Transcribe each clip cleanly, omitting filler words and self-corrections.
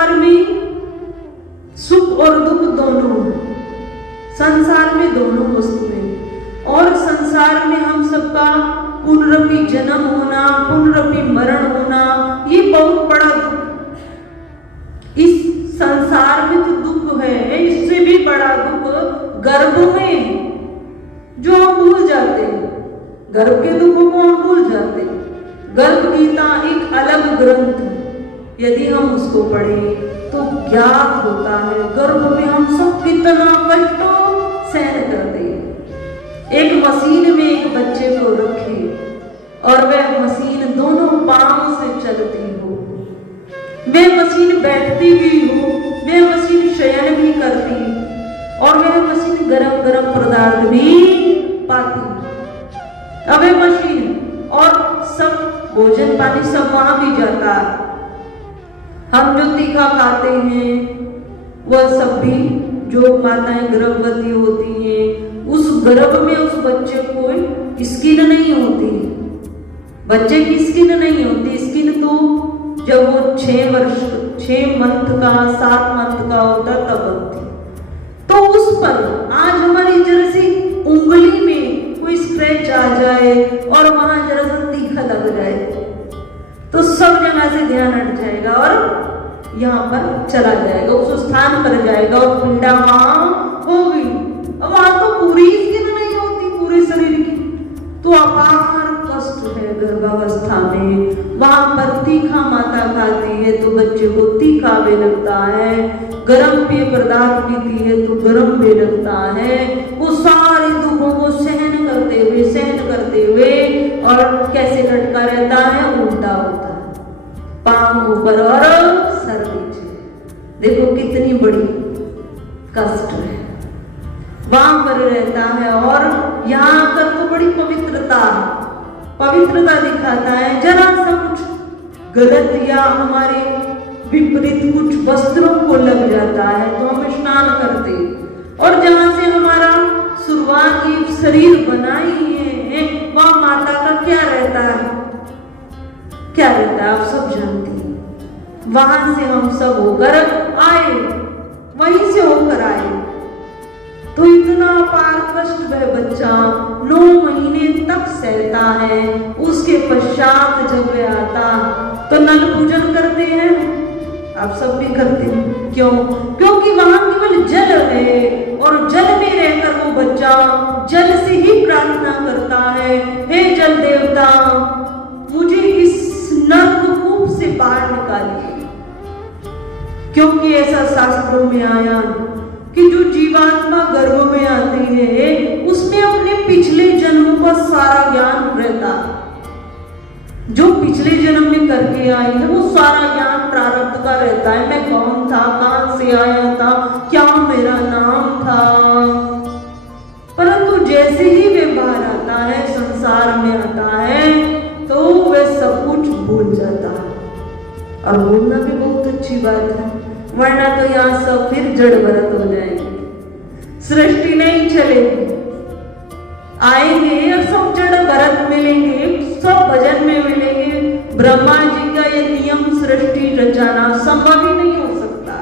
संसार में सुख और दुख दोनों, संसार में दोनों वस्तुएं, और संसार में हम सबका पुनरपि जन्म होना, पुनरपि मरण होना, ये बहुत बड़ा दुख। इस संसार में जो दुख है, इससे भी बड़ा दुख गर्भ में, जो हम भूल जाते हैं। गर्भ के दुखों को हम भूल जाते हैं। गर्भ गीता एक अलग ग्रंथ, यदि हम उसको पढ़ें तो ज्ञात होता है गर्भ में हम सब कितना कष्ट सहन करते हैं। एक मशीन में एक बच्चे को रखे और वह मशीन दोनों पांव से चलती हो, वह मशीन बैठती भी हो, वह मशीन शयन भी करती और वह मशीन गरम गरम पदार्थ भी पाती। अब वह मशीन और सब भोजन पानी सब वहां भी जाता है। हम जो तीखा खाते हैं वह सब भी, जो माताएं गर्भवती होती हैं, उस गर्भ में उस बच्चे को स्किन नहीं होती, बच्चे की स्किन नहीं होती। स्किन तो जब वो 6 मंथ का 7 मंथ का होता तब बनती। तो उस पर आज हमारी जरा सी उंगली में कोई स्क्रैच आ जाए और वहां जरा सा तीखा लग जाए तो सब जगह से ध्यान हट जाएगा और यहाँ पर चला जाएगा, उस स्थान पर जाएगा और पीड़ा वहां होगी। अब वहां तो पूरी स्किन नहीं होती पूरे शरीर की, तो अपार कष्ट है गर्भावस्था में। वहां पर तीखा माता खाती है तो बच्चे को तीखा भी लगता है, गर्म पेय पदार्थ पीती है तो गर्म भी लगता है। वो सारे दुखों को सहन करते हुए और कैसे लटका रहता है, उल्टा होता है, पांव ऊपर और सर नीचे। देखो कितनी बड़ी कष्ट है, वहां पर रहता है। और यहाँ आकर तो बड़ी पवित्रता दिखाता है। जरा सा कुछ गलत या हमारे विपरीत कुछ वस्त्रों को लग जाता है तो हम स्नान करते, और जहां से हमारा शुरुआती शरीर बनाई है वहां माता का क्या रहता है, आप सब जानते हैं। वहां से हम सब होकर आए, वहीं से होकर आए, तो इतना अपार कष्ट वह बच्चा 9 महीने तक सहता है। उसके पश्चात जब वह आता तो नल पूजन करते हैं, आप सब भी करते हैं। क्यों? क्योंकि वहां केवल जल है और जल में रहकर वो बच्चा जल से ही प्रार्थना करता है, हे जल देवता मुझे इस नरक कूप से बाहर निकालिए। क्योंकि ऐसा शास्त्रों में आया कि जो जीवात्मा गर्भ में आती है उसमें अपने पिछले जन्मों का सारा ज्ञान रहता, जो पिछले जन्म में करके आई है वो सारा ज्ञान प्रारब्ध का रहता है। मैं कौन था, कहां से आया था, क्या मेरा नाम था। परंतु जैसे ही वे बाहर आता है, संसार में आता है, तो वह सब कुछ भूल जाता है। और भूलना भी बहुत अच्छी बात है, वरना तो यहाँ सब फिर जड़ भरत हो जाएंगे, सृष्टि नहीं चलेगी। आएंगे और सब जड़ भरत मिलेंगे, सब भजन में मिलेंगे। ब्रह्मा जी का ये नियम सृष्टि रचाना संभव ही नहीं हो सकता।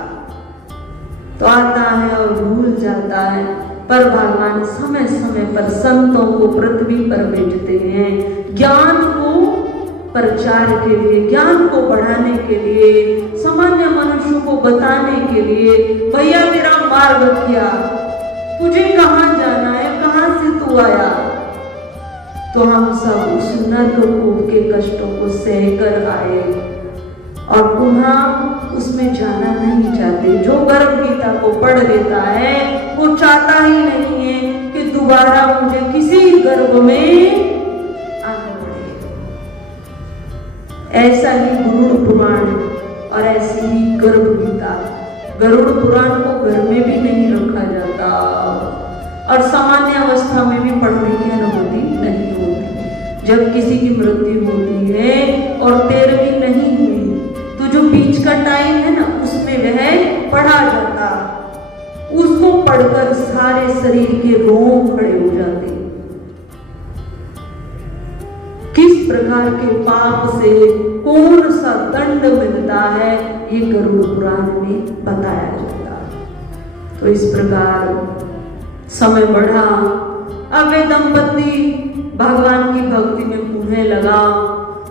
तो आता है और भूल जाता है, पर भगवान समय समय पर संतों को पृथ्वी पर भेजते हैं, ज्ञान को प्रचार के लिए, ज्ञान को बढ़ाने के लिए, सामान्य मनुष्यों को बताने के लिए। भैया तेरा मार्ग क्या, तुझे कहाँ जाना है, कहाँ से तू आया। तो हम सब उस नरक कूप के कष्टों को सहकर आए और पुनः उसमें जाना नहीं चाहते। जो गर्भ गीता को पढ़ लेता है वो चाहता ही नहीं है कि दोबारा मुझे किसी गर्भ में आना पड़े। ऐसा ही गरुड़ पुराण और ऐसी ही गर्भ गीता। गरुड़ पुराण को घर में भी नहीं रखा जाता और सामान्य अवस्था में भी पढ़ने की अनुमति नहीं होती। जब किसी की मृत्यु होती है और 13वीं नहीं हुई तो जो बीच का टाइम है ना, उसमें वह पढ़ा जाता। उसको पढ़कर सारे शरीर के रोम खड़े हो जाते। किस प्रकार के पाप से कौन सा दंड मिलता है, ये गरुड़ पुराण में बताया जाता है। तो इस प्रकार समय बढ़ा, अब वे दंपति भगवान की भक्ति में पुनः लगा,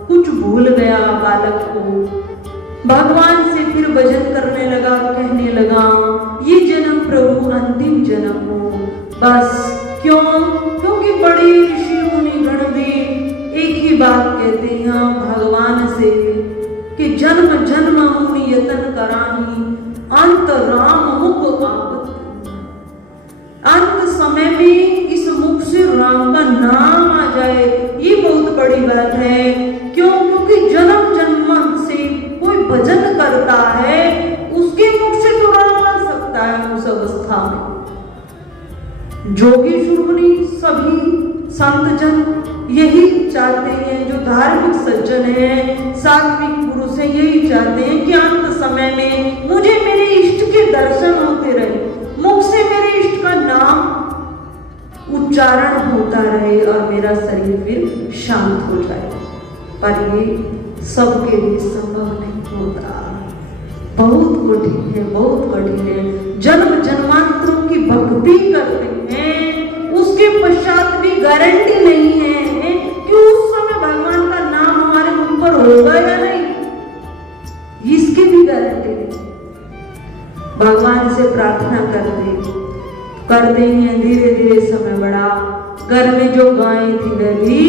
कुछ भूल गया बालक को, भगवान से फिर भजन करने लगा, कहने लगा ये जन्म प्रभु अंतिम जन्म हो बस। क्यों? क्योंकि बड़े ऋषि मुनि गण भी एक ही बात कहते हैं भगवान से कि जन्म जन्म मुनि यतन कराही, अंत राम मुख आवत। अंत समय में इस मुख से राम का नाम आ जाए, ये बहुत बड़ी बात है। क्यों? क्योंकि जन्म जन्म से कोई भजन करता है, उसके मुख से तो राम आ सकता है उस अवस्था में। जोगी मुनि सभी संत जन यही चाहते हैं, जो धार्मिक सज्जन हैं, सात्विक पुरुष हैं, यही चाहते हैं कि अंत समय में मुझे मेरे इष्ट के दर्शन होते रहे, मुख से मेरे इष्ट का नाम उच्चारण होता रहे और मेरा शरीर फिर शांत हो जाए। पर ये सबके लिए संभव नहीं होता, बहुत कठिन है, बहुत कठिन है। जन्म जन्मांतरों की भक्ति करते हैं, उसके पश्चात भी गारंटी नहीं है कि उस समय भगवान का नाम हमारे मुख पर होगा या नहीं, इसकी भी गारंटी नहीं। भगवान से प्रार्थना करते हैं, धीरे धीरे समय बढ़ा, घर में जो गाय थी वह भी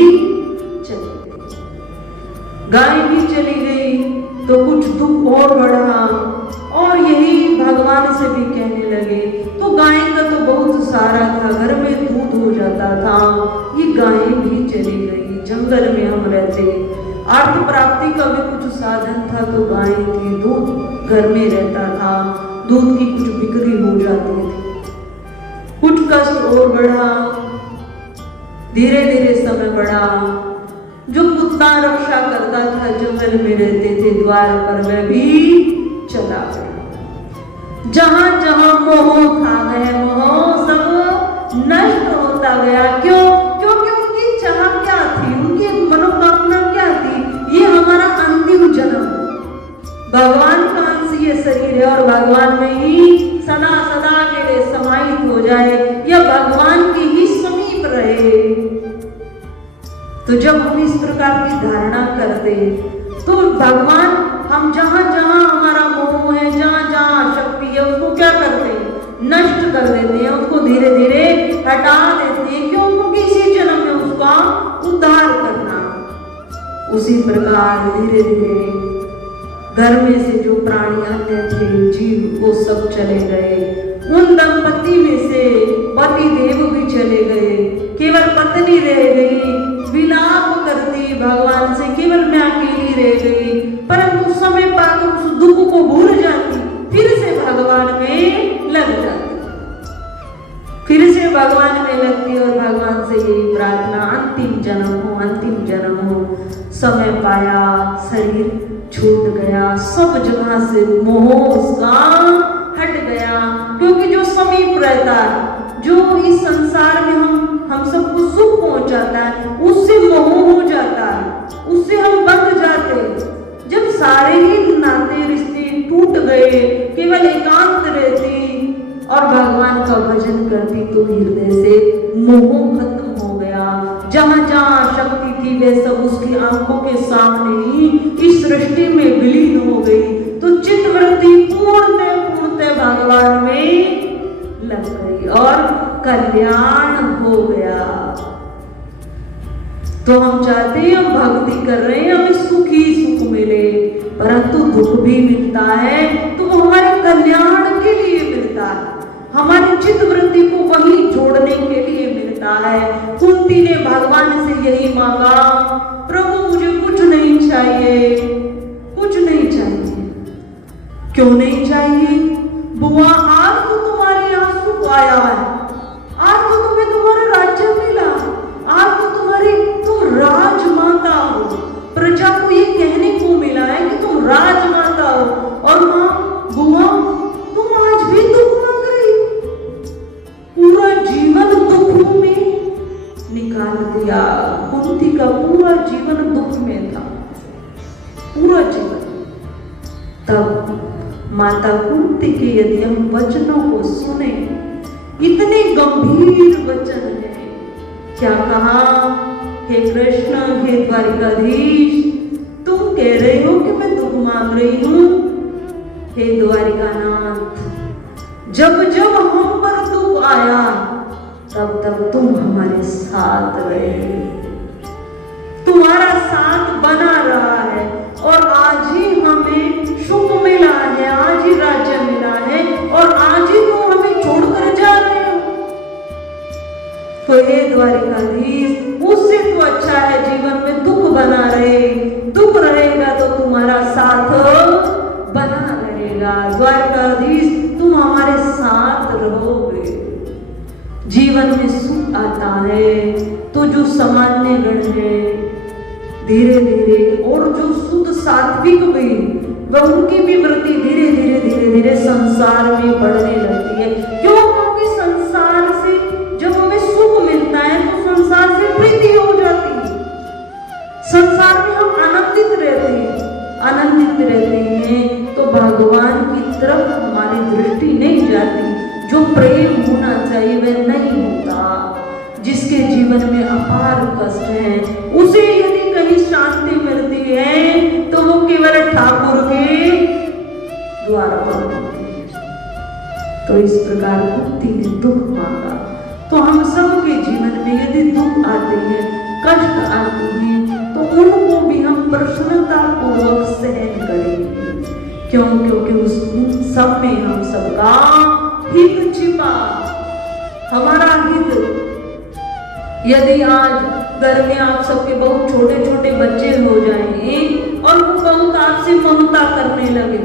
चली गई। गाय भी चली गई तो कुछ दुख और बढ़ा, और यही भगवान से भी कहने लगे। तो गाय का तो बहुत सारा था, घर में दूध हो जाता था, ये गाय भी चली गई। जंगल में हम रहते, अर्थ प्राप्ति का भी कुछ साधन था तो गाय थी, दूध घर में रहता था, दूध की कुछ बिक्री हो जाती थी। कुछ कष्ट और बढ़ा, धीरे धीरे समय बढ़ा। जो कुत्ता रक्षा करता था, जंगल में रहते थे द्वार पर, वह भी चला गया। जहां जहां मोह खा गए, मोह सब नष्ट होता गया। क्यों? क्योंकि उनकी चाह क्या थी, उनकी मनोकामना क्या थी, ये हमारा अंतिम जन्म, भगवान का अंश ये शरीर है और भगवान में ही सदा सदा के लिए समाहित हो जाए, या भगवान के ही समीप रहे। तो जब हम इस प्रकार की धारणा करते तो भगवान, हम जहां जहां हमारा मोह है, जहां जहां शक्ति है, उसको क्या करते हैं? नष्ट कर देते हैं, उसको धीरे धीरे हटा देते हैं। क्यों? क्योंकि इसी जन्म में उसका उद्धार करना। उसी प्रकार धीरे धीरे घर में से जो प्राणी अन्य थे, जीव, वो सब चले गए। उन दंपति में से पति देव भी चले गए, केवल पत्नी रह गई, विलाप करती भगवान से, केवल मैं अकेली रह गई। परंतु समय पाकर उस दुख को भूल जाती, फिर से भगवान में लग जाती, फिर से भगवान में लगती और भगवान से यही प्रार्थना, अंतिम जन्म हो, अंतिम जन्म हो। समय पाया, शरीर छूट गया, सब जगह से मोह उसका हट गया। क्योंकि जो समीप रहता है, जो इस संसार में हम सबको सुख पहुंचाता है, उससे मोह हो जाता है, उससे हम बंध जाते। जब सारे ही नाते रिश्ते टूट गए, केवल एकांत रहती और भगवान का भजन करती, तो हृदय से मोह खत्म हो गया। जहां जहां शक्ति थी वे सब उसकी आंखों के सामने ही इस सृष्टि में विलीन हो गई। तो चित्तवृत्ति पूर्णतः भगवान में लग गई और कल्याण हो गया। तो हम चाहते हैं, हम भक्ति कर रहे हैं, हमें सुख ही सुख मिले, परंतु दुख भी मिलता है तो वो हमारे कल्याण के लिए मिलता है, हमारी चित्तवृत्ति को वही जोड़ने के लिए मिलता है। कुंती ने भगवान से यही मांगा, प्रभु मुझे कुछ नहीं चाहिए, कुछ नहीं चाहिए। क्यों नहीं चाहिए? बुआ, आज तो तुम्हारे यहाँ सुख आया है, आज तो तुम्हें तुम्हारा राज्य मिला, आज तो तुम राजमाता हो, प्रजा को ये कहने को मिला है कि तुम राजमाता हो। और माँ, बुआ, तुम आज भी दुख मांग रही, पूरा जीवन दुखों में निकाल दिया। कुंती का पूरा जीवन दुख तब माता कुंती के यदि हम वचनों को सुने, इतने गंभीर वचन है। क्या कहा? हे कृष्ण, हे द्वारिकाधीश, तुम कह रहे हो कि मैं दुख मांग रही हूं। हे द्वारिकानाथ, जब जब हम पर दुख आया तब तब तुम हमारे साथ रहे, तुम्हारा साथ बना रहा है, और आज ही हमें सुख मिला है, आज ही राज्य मिला है, और आज ही तुम हमें छोड़कर जा रहे हो। तो हे द्वारिकाधीश, उससे तो अच्छा है जीवन में दुख बना रहे, दुख रहेगा तो तुम्हारा साथ बना रहेगा। द्वारिकाधीश, तुम हमारे साथ रहोगे। जीवन में सुख आता है तो जो सामान्य गण है धीरे धीरे, और जो शुद्ध सात्विक हुई वह उनकी भी वृत्ति धीरे धीरे धीरे धीरे संसार में बढ़ने लगती है। क्यों? क्योंकि संसार से जब हमें सुख मिलता है तो संसार से प्रीति हो जाती है, संसार में हम आनंदित रहते हैं, तो भगवान की तरफ हमारी दृष्टि नहीं जाती। जो प्रेम होना चाहिए वह नहीं होता। जिसके जीवन में अपार कष्ट है, उसे यदि कहीं शांति मिलती है तो वो केवल ठाकुर के द्वार पर होती है। तो इस प्रकार कुंती ने दुख मांगा। तो हम सबके जीवन में यदि दुख आते हैं, कष्ट आते हैं, तो उनको भी हम प्रसन्नता पूर्वक सहन करेंगे। क्यों? क्योंकि उस सब में हम सबका हित छिपा, हमारा हित। यदि आज घर में आप सबके बहुत छोटे छोटे बच्चे हो जाएंगे और वो बहुत आपसे ममता करने लगे,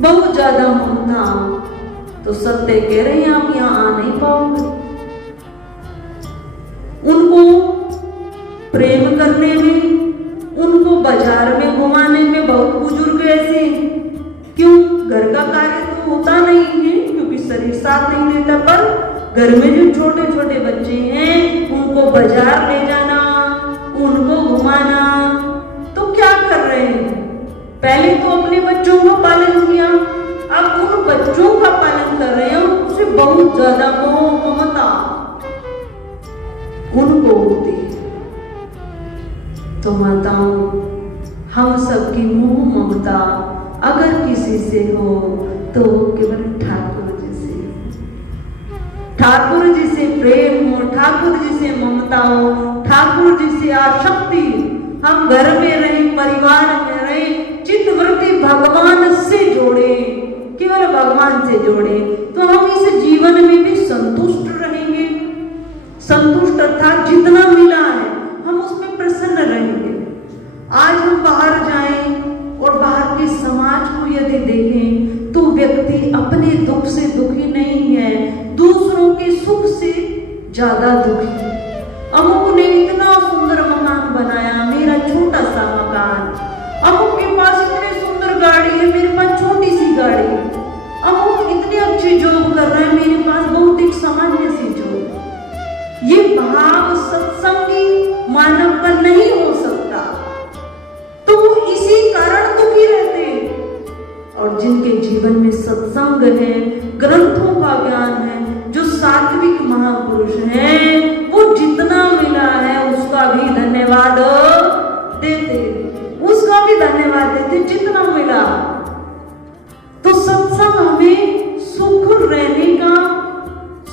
बहुत ज्यादा ममता, तो सत्य कह रहे हैं आप यहाँ आ नहीं पाओगे। उनको प्रेम करने में, उनको बाजार में घुमाने में बहुत बुजुर्ग ऐसे, क्यों? घर का कार्य तो होता नहीं है क्योंकि शरीर साथ नहीं देता, पर घर में जो छोटे छोटे बच्चे हैं उनको बाजार ले जाना, उनको घुमाना, तो क्या कर रहे हैं? पहले तो अपने बच्चों का पालन किया, अब उन बच्चों का पालन कर रहे हैं, उनसे बहुत ज्यादा मोह ममता उनको होती है। तो माताओं, हम सबकी मोह ममता अगर किसी से हो तो केवल ठाकुर जी से प्रेम हो, ठाकुर जी से ममता हो, ठाकुर जी से आसक्ति। हम घर में रहें, परिवार में रहें, चित्तवृत्ति भगवान से जोड़े, केवल भगवान से जोड़े, तो हम इस जीवन में भी संतुष्ट रहेंगे। संतुष्ट अर्थात जितना मिला है हम उसमें प्रसन्न रहेंगे। आज हम बाहर जाएं और बाहर के समाज को यदि देखें तो व्यक्ति अपने दुख से दुखी नहीं है, दूसरों के सुख से ज्यादा दुखी है। अमुक ने इतना सुंदर मकान बनाया, मेरा छोटा सा मकान। अमुक के पास इतनी सुंदर गाड़ी है, मेरे पास छोटी सी गाड़ी है। अमुक इतनी अच्छी जॉब कर रहा है, मेरे पास बहुत एक सामान्य सी जॉब। ये भाव सत्संगी मानव का नहीं हो सकता, तो वो इसी कारण दुखी रहते हैं। और जिनके जीवन में सत्संग है, ग्रंथों का ज्ञान है, जो सात्विक महापुरुष हैं, वो जितना मिला है उसका भी धन्यवाद देते, उसका भी धन्यवाद देते जितना मिला। तो सत्संग हमें सुख रहने का,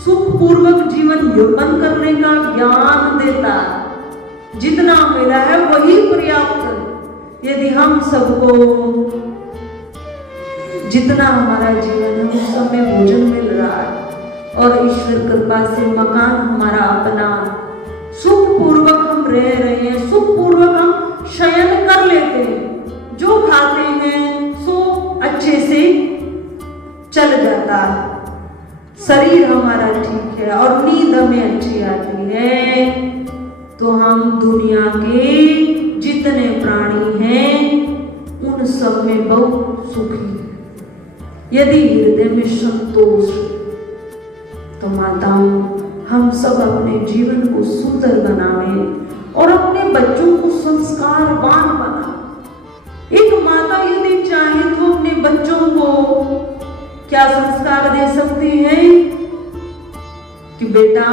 सुखपूर्वक जीवन यापन करने का ज्ञान देता। जितना मिला है वही पर्याप्त। यदि हम सबको जितना हमारा जीवन है उस समय भोजन मिल रहा है और ईश्वर कृपा से मकान हमारा अपना, सुखपूर्वक हम रह रहे हैं, सुखपूर्वक हम शयन कर लेते हैं, जो खाते हैं सो अच्छे से चल जाता है, शरीर हमारा ठीक है और नींद हमें अच्छी आती है, तो हम दुनिया के जितने प्राणी हैं उन सब में बहुत सुखी। यदि हृदय में संतोष, तो माताओं हम सब अपने जीवन को सुंदर बनाएं और अपने बच्चों को संस्कारवान बनाएं। एक माता यदि चाहे तो अपने बच्चों को क्या संस्कार दे सकती है कि बेटा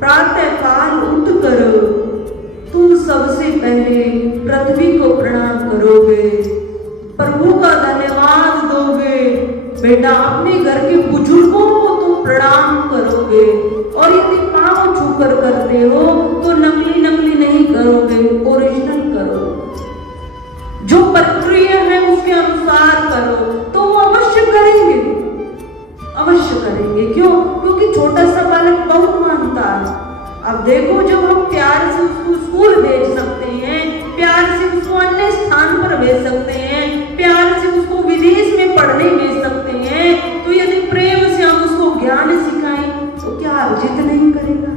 प्रातः काल उठकर तुम सबसे पहले पृथ्वी को प्रणाम करोगे, प्रभु का धन्यवाद दोगे, बेटा अपने घर के बुजुर्गों को तुम प्रणाम करोगे, और यदि पांव छूकर करते हो तो नकली नकली नहीं करोगे, ओरिजिनल करो, जो प्रक्रिया है उसके अनुसार करो, तो वो अवश्य करेंगे, अवश्य करेंगे। क्यों? क्योंकि छोटा सा बालक बहुत मानता है। अब देखो, जब हम प्यार से उसको स्कूल भेज सकते हैं, प्यार से उसको अन्य स्थान पर भेज सकते हैं, प्यार से उसको विदेश में पढ़ने भेज सकते हैं, तो यदि प्रेम से हम उसको ज्ञान सिखाएं तो क्या अर्जित नहीं करेगा?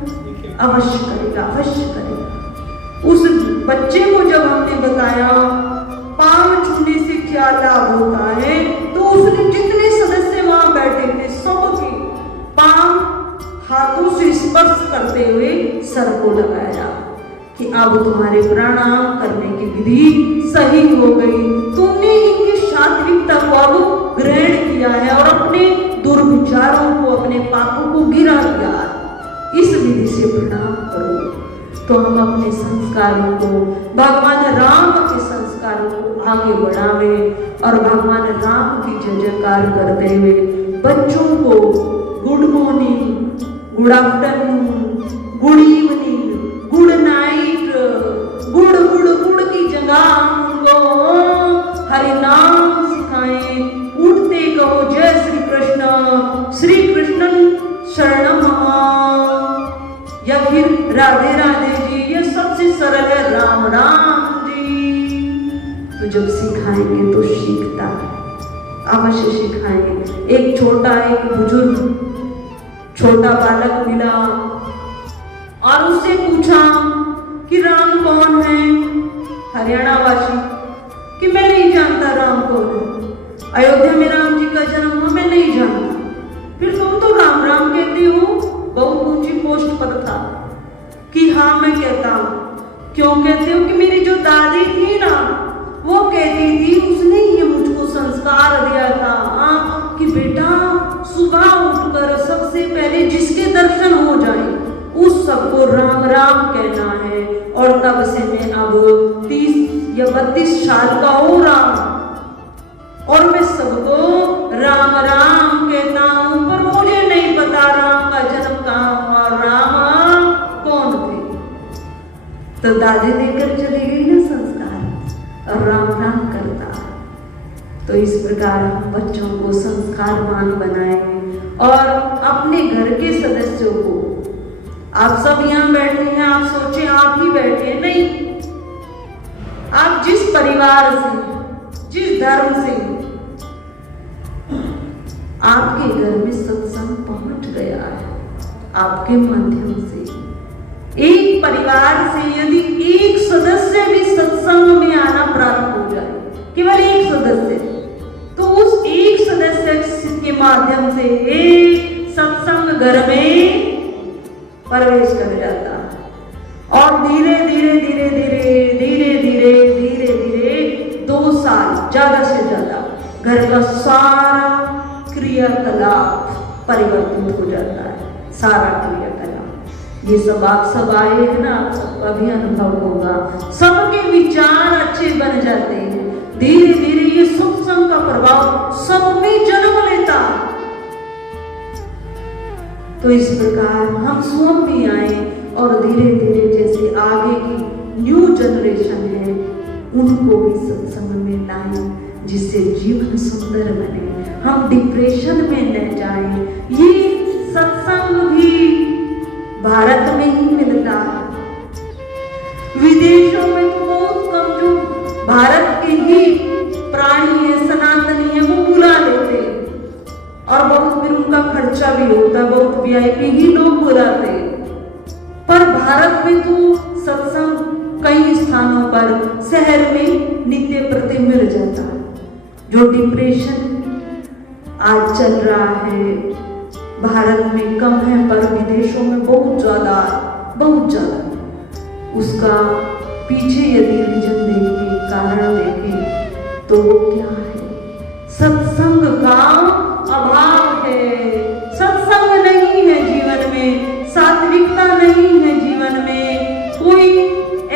अवश्य करेगा, अवश्य करेगा। उस बच्चे को जब हमने बताया पांव छूने से क्या लाभ होता है, तो उसने जितने सदस्य वहां बैठे थे सबके पांव हाथों से स्पर्श करते हुए सर को लगाया कि अब तुम्हारे प्रणाम करने की विधि सही हो गई, तुमने इनकी सात्विकता को अब ग्रहण किया है और अपने दुर्विचारों को, अपने पापों को गिरा दिया, इस विधि से प्रणाम करो। तो हम अपने संस्कारों को, भगवान राम के संस्कारों को आगे बढ़ावे और भगवान राम की जय जयकार करते हुए बच्चों को good morning, good afternoon, good evening, good night, good good good की जगह उनको हरि नाम सिखाएं, उठते कहो जय श्री कृष्ण, श्री कृष्ण शरणम या फिर राधे राधे जी, ये सबसे सरल है राम राम जी। तो जब सिखाएंगे तो सीखता है, अवश्य सिखाएंगे। एक बुजुर्ग छोटा बालक मिला और उससे पूछा कि राम कौन है? हरियाणा वासी कि मैं नहीं जानता राम कौन है, अयोध्या में राम जी का जन्म हुआ, मैं नहीं जानता। फिर तुम तो राम राम कहते हो, बहुत ऊंची पोस्ट पर था कि हाँ मैं कहता हूँ। क्यों कहते हो? कि मेरी जो दादी थी ना, वो कहती थी, उसने ये मुझको संस्कार दिया था कि बेटा सुबह उठकर सबसे पहले जिसके दर्शन हो जाए उस सबको राम राम कहना है। और तब से मैं अब 30 या 32 साल का हो रहा हूं और मैं सबको राम राम कहता हूं, पर मुझे नहीं पता राम का जन्म कहाँ हुआ, राम कौन थे। तो दादी देकर चली गई ना संस्कार, और राम राम करता। तो इस प्रकार हम बच्चों को संस्कारवान बनाएंगे और अपने घर के सदस्यों को, आप सब यहाँ बैठे हैं, आप सोचे आप ही बैठे हैं, नहीं, आप जिस परिवार से, जिस धर्म से आपके घर में सत्संग पहुंच गया है, आपके माध्यम से, एक परिवार से यदि एक सदस्य भी सत्संग में आना प्राप्त हो जाए, केवल एक सदस्य, तो उस एक सदस्य के माध्यम से एक सत्संग घर में प्रवेश कर जाता है। और धीरे धीरे धीरे धीरे धीरे धीरे धीरे धीरे 2 साल ज्यादा से ज्यादा घर का सारा क्रियाकलाप परिवर्तित हो जाता है, सारा क्रियाकलाप। ये सब आप सब आए हैं ना, आप सबका भी अनुभव होगा, सबके विचार अच्छे बन जाते हैं। धीरे धीरे ये सत्संग का प्रभाव सब में जन्म लेता। तो इस प्रकार हम स्वयं भी आए और धीरे धीरे जैसे आगे की न्यू जनरेशन है उनको भी सत्संग में लाए, जिससे जीवन सुंदर बने, हम डिप्रेशन में न जाएं। ये सत्संग भी भारत में ही मिलता है, विदेशों में तो बहुत कम, जो भारत के ही प्राणी है, सनातनी है, वो बुला लेते हैं और बहुत फिर उनका खर्चा भी होता है, बहुत वीआईपी ही लोग बुलाते हैं। पर भारत में तो सत्संग कई स्थानों पर शहर में नित्य प्रति मिल जाता है। जो डिप्रेशन आज चल रहा है भारत में कम है, पर विदेशों में बहुत ज्यादा, बहुत ज्यादा। उसका पीछे यदि रीजन देखें, कारण देखें, तो वो क्या है? सत्संग का अभाव है। सत्संग नहीं है जीवन में, सात्विकता नहीं है जीवन में, कोई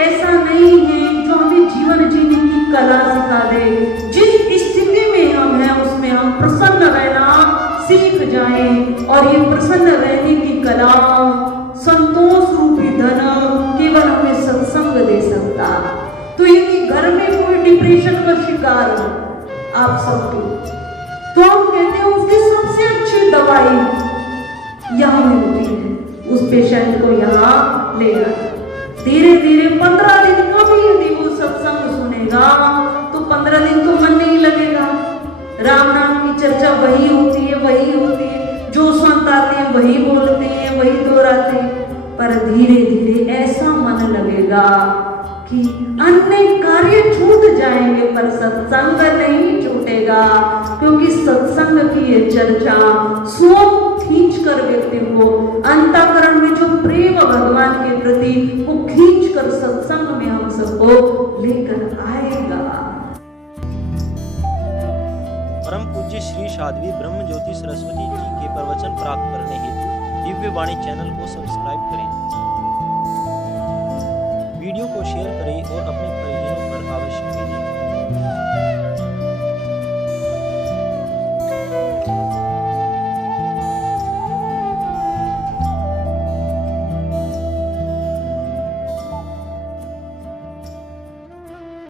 ऐसा नहीं है जो हमें जीवन जीने की कला सिखा दे। जिस स्थिति में हम हैं उसमें हम प्रसन्न रहना सीख जाएं, और ये प्रसन्न रहने की कला, संतोष रूपी धन केवल हमें सत्संग दे सकता। तो यदि घर में कोई डिप्रेशन का शिकार हो आप सबके, तो हम कहते हैं उसकी सबसे अच्छी दवाई यहाँ मिलती है, उस पेशेंट को यहाँ ले आए। धीरे धीरे 15 दिन का भी यदि वो सत्संग सुनेगा तो 15 दिन तो मन नहीं लगेगा। राम नाम की चर्चा वही होती है, वही होती है, जो संत आते हैं वही बोलते हैं, वही दोहराते हैं, पर धीरे धीरे ऐसा मन लगेगा कि अन्य कार्य छूट जाएंगे पर सत्संग नहीं छूटेगा, क्योंकि सत्संग की ये चर्चा स्वयं खींच कर व्यक्ति को अंतःकरण में जो प्रेम भगवान के प्रति वो खींच कर सत्संग में हम सबको लेकर आएगा। परम पूज्य श्री साध्वी ब्रह्म ज्योति सरस्वती जी के प्रवचन प्राप्त करने हेतु दिव्य वाणी चैनल को सब्सक्राइब करें, वीडियो को शेयर करें और अपने